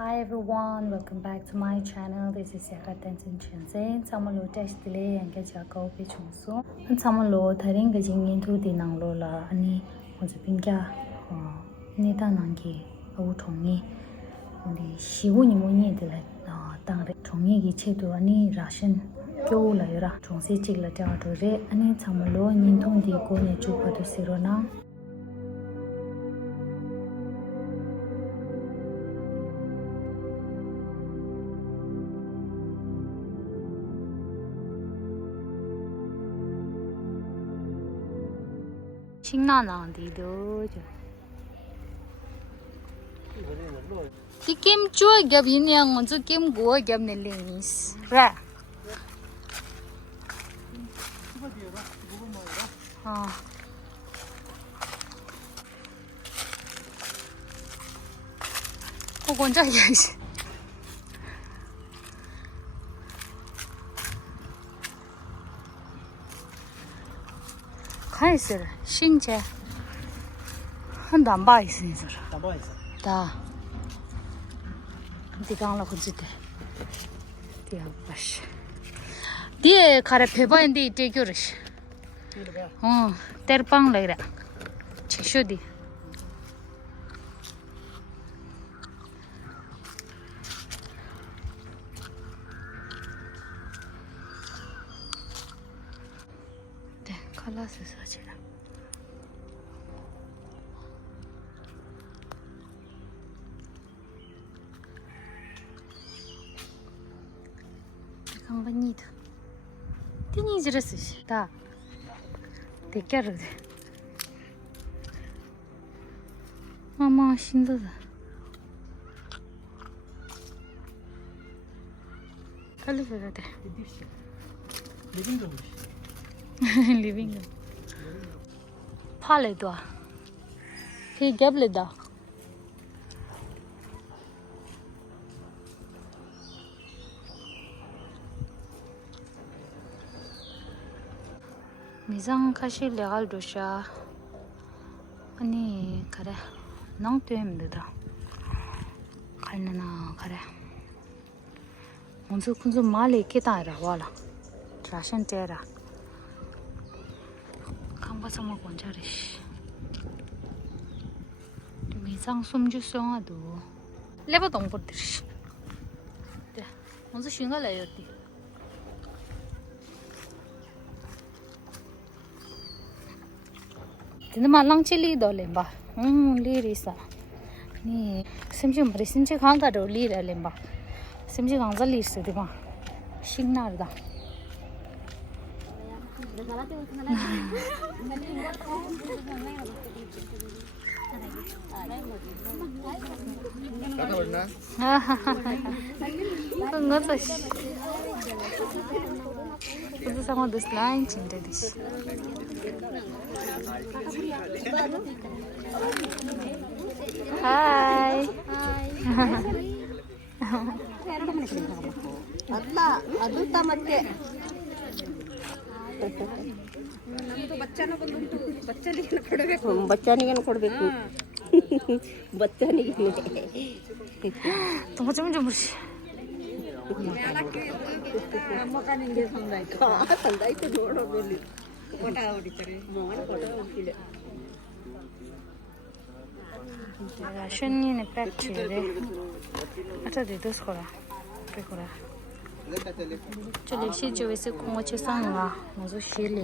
Hi everyone, welcome back to my channel. This is Yaka Tenzin Chenzen. Someone lo test delay and get your copy chungso. And someone lo tharing gajing into the nanglo la ani was a pinga nita nangi au tongi. Only she wouldn't money the like tang tongi gichetu ani Russian kyo la yura chungsi chigla teatro re ani someone lo nintong di go ne chupa to sirona. 신나나 디도 이 게임 좋아 갑이냐 먼저 게임 고아 갑네 레니스 라 혼자 야지看是新车很难吧意思是难吧意思da di gang la khujit dia bash die khare pheba indi te kyorish terpang laira chisho di de kalası saçla bonito. Ты не интересуешься, да? Ты керуй. Мама, 신도다. 칼리브라 돼. 리빙룸. 리빙룸. 팔레도. 그 갭레다. 미장 카시 레갈 도샤 아니 그래 낭도 힘들다 갈려나 그래 먼저 kunzu 말이 기다려 와라 라션 때라 강바서 먹 원자리시 미장 숨주성아도 레버 동부들시 네 먼저 신가 라요디 근데 말랑 칠리 돌렘바 리리사 니 심지 머리 심지 강가로 리레렘바 심지 강자 리스데 봐 신나르다 itu sama dus lain cinta dis hai ಅಲ್ಲ ಅದು ಮತ್ತೆ ನಮ್ದು ಬಚ್ಚನ ಬಂದುಂಟು ಬಚ್ಚನಿಗೆ ಕೊಡಬೇಕು ಬಚ್ಚನಿಗೆ ಕೊಡಬೇಕು ಬಚ್ಚನಿಗೆ ತುಂಬಾ 좀 ನಮ್ಮಕ್ಕ ನಿಂಗೆ ಸಂದಾಯ್ತು ನೋಡೋದು ಫೋಟೋ ಹೊಡಿತಾರೆ photo ಹೊಡಿಲ್ಲ 라션이네 팩트래 아저도 도스코라 그거라 저기 저기서 공어치 상가 무슨 실리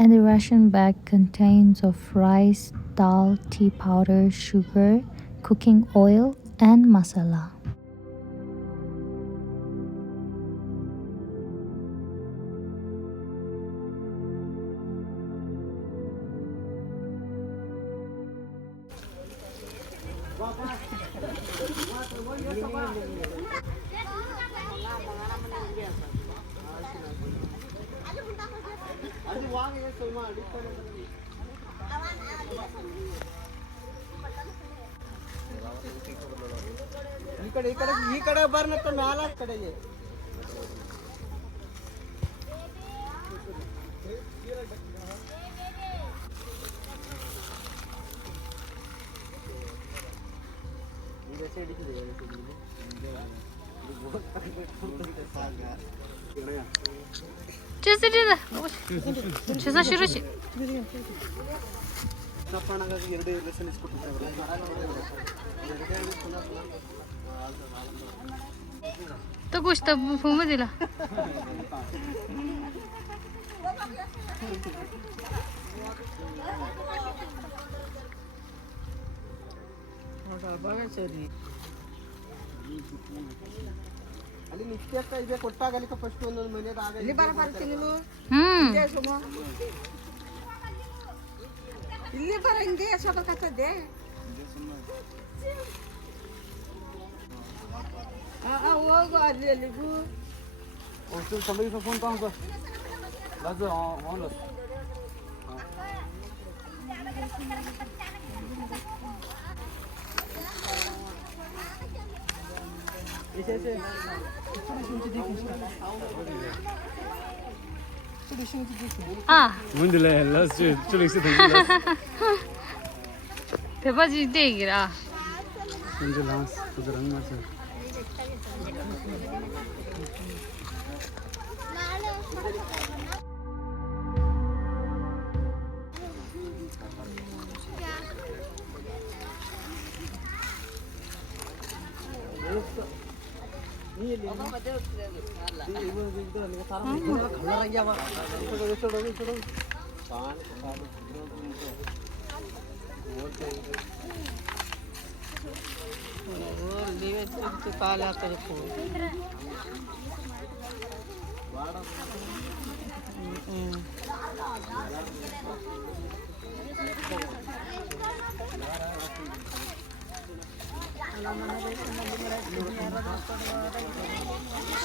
And the ration bag contains of rice, dal, tea powder, sugar, cooking oil, and masala. ಈ ಕಡೆ ಬರ್ನಕ್ಕ ಮ್ಯಾಲ ಕಡೆಗೆ 这是ಶಿರುಚಿ ತಗೋಷ್ಟ ಫೋಮದಿಲ್ಲ ಸರಿ ಅಲ್ಲಿ ನಿಶ್ಚಯ ಇದೆ ಕೊಟ್ಟಾಗ ಅಲ್ಲಿ ಫಸ್ಟ್ ಒಂದೊಂದು ಮನೆಯಾಗ ಆಗ ಇಲ್ಲಿ ಬರ್ತೀನಿ ನೀನು ಇಲ್ಲಿ ಬರ ಹಿಂಗೆ ಎಷ್ಟೊತ್ತಾಗ್ತದೆ ಹೋಗು ಅಲ್ಲಿ ಅಲ್ಲಿಗೂ somebody from phone call. That's the on. 문들래 라스 줄릭스 되기라. 대바지 되기라. 문제 라스 그저랑 맞아.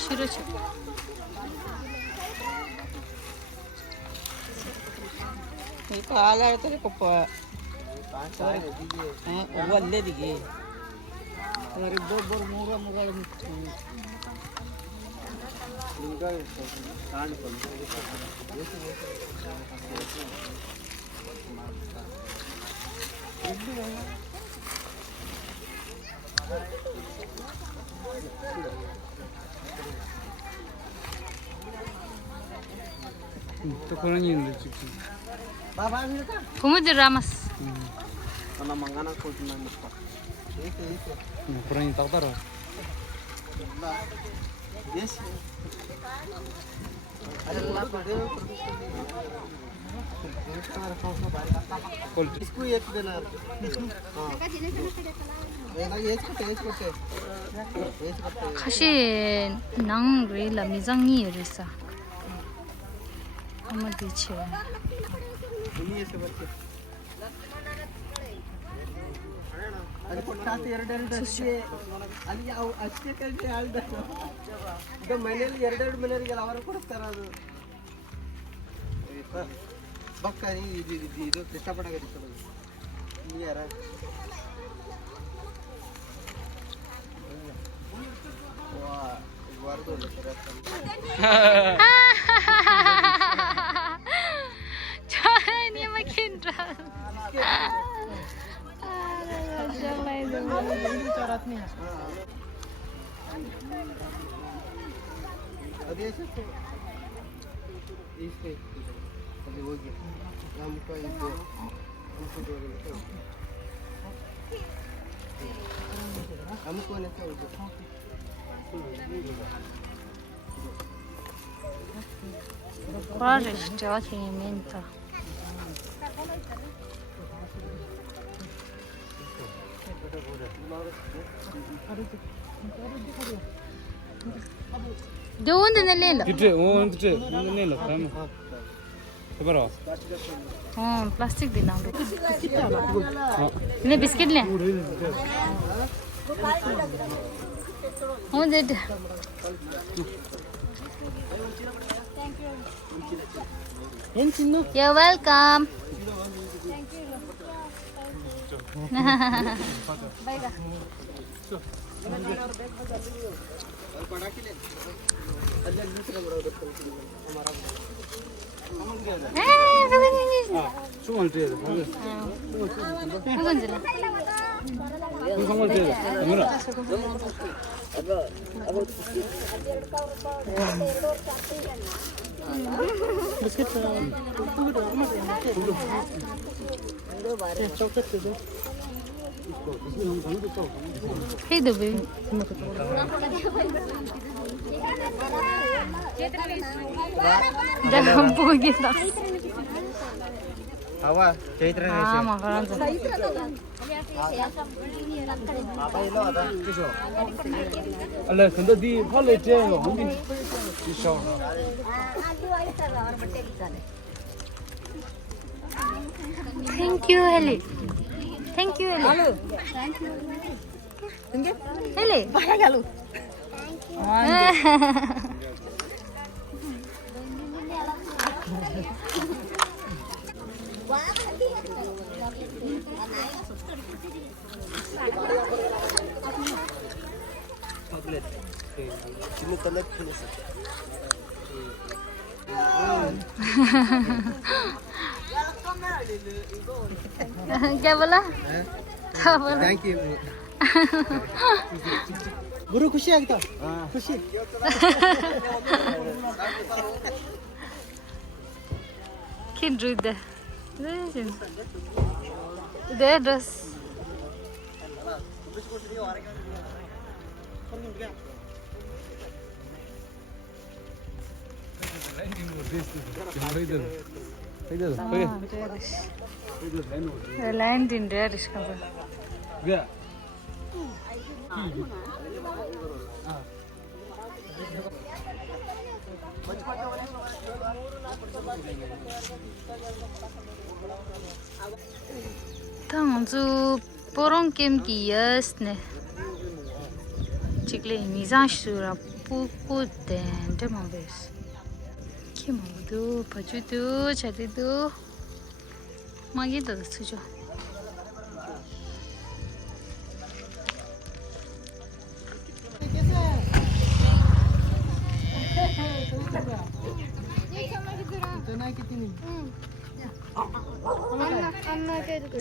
ಶಿರುಚಿ ಈ ಕಾಲ ಹೇಳ್ತಾರೆ ಪಪ್ಪ ಒಳ್ಳೆದಿಗೆ ಇಬ್ಬೊಬ್ಬರು ಮೂರ ಮಗಳು ಮುಟ್ಟು 또 그런 일인데 지금. 고무줄 라마스 ನನ್ನ ಮಂಗನ ಕೊಟ್ಟು ನಾನು 그런 일 딱 따라. इसको एक देना 가시 낭리라 미장이 요리사 한번 뒤치 ಅಲ್ಲಿ ಕೊಟ್ಟಾತ ಎರಡೆರಡು ಅಷ್ಟೇ ಅಲ್ಲಿ ಅವು ಅಷ್ಟೇ ಕಲ್ತಿ ಆಳ್ದ ಈಗ ಮನೆಯಲ್ಲಿ ಎರಡೆರಡು ಮನೆಯವರಿಗೆಲ್ಲ ಅವರು ಕೊಡ್ತಾರ ಅದು ಬಕ್ಕ ಇದು ಕಷ್ಟಪಡಾಗತ್ತೆ ನೀ ಯಾರ 저는 이만 킨다 ಅದೇ ಇಷ್ಟೇ ಅಲ್ಲಿ ಹೋಗಿ ನಮ್ಗೆ ಇದು ಅಮ್ಕೋನೆ Guarda, già che mi menta. Dove nell'ella? 뒤에 뒤에 내려 가면. 해봐라. Plastic देना ले बिस्किट ले हो दे you're welcome 춤을 뛰어야 돼. 묵은지라 그 상관 돼. 누나. Hey, baby. Jangan pergi tak. हवा Chaitra Ah, makanan tu. 알레 근데 네 팔레 째요. 어디? 이셔. Thank you, Heli. Thank you, Heli. Heli. Banyak lu. Chocolate Chimu colour खेल सकते क्या बोला? क्या बोला? थैंक यू गुरु खुशी आहे का खुशी Kid read the. There dress. The land in there is covered. 왜? 당주 보런 게임 기였네. 지금 미장수라 뿌뿌된 데만 베스. 키모도 바주도 자리도 마기도 쓰죠.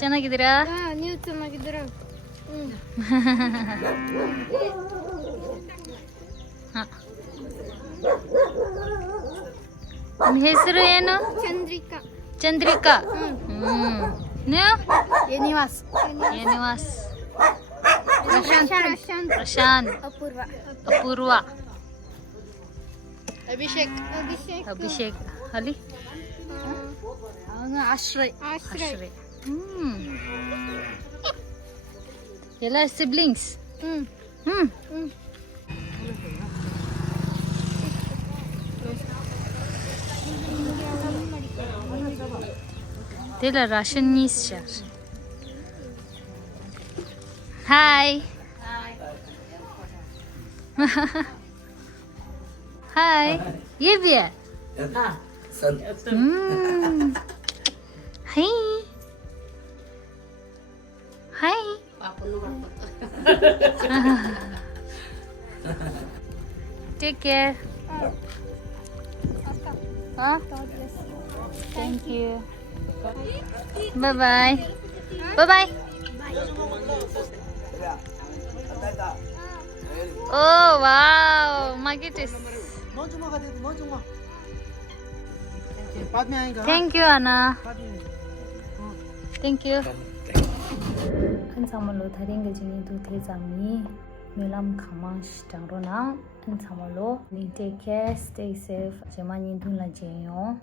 ಚೆನ್ನಾಗಿದ್ದೀರಾ? ನೀವು ಚೆನ್ನಾಗಿದ್ದೀರಾ? ನಿಮ್ಮ ಹೆಸರು ಏನು? ಚಂದ್ರಿಕಾ. ಚಂದ್ರಿಕಾ. ನೀವು? ಶ್ರೀನಿವಾಸ್. ಶ್ರೀನಿವಾಸ್. ಪ್ರಶಾಂತ್. ಪ್ರಶಾಂತ್. ಅಪೂರ್ವ. ಅಪೂರ್ವ. ಅಭಿಷೇಕ್. ಅಭಿಷೇಕ್. ಅಲ್ಲಿ? ಆಶ್ರಯ್. ಆಶ್ರಯ್. ಎಲ್ಲ siblings. Tyle Russian niszczasz. Hi. Hi. Jebie. Hi. Hi. Take care. Huh? Thank you. Bye bye. Bye bye. Oh wow, Magitis. बाद में आएगा Thank you, Anna. Thank you. An samalo tharinga jini tu the jami melam khamash tangrona an samalo ni take care, stay safe. Jema ni dun la jeyo.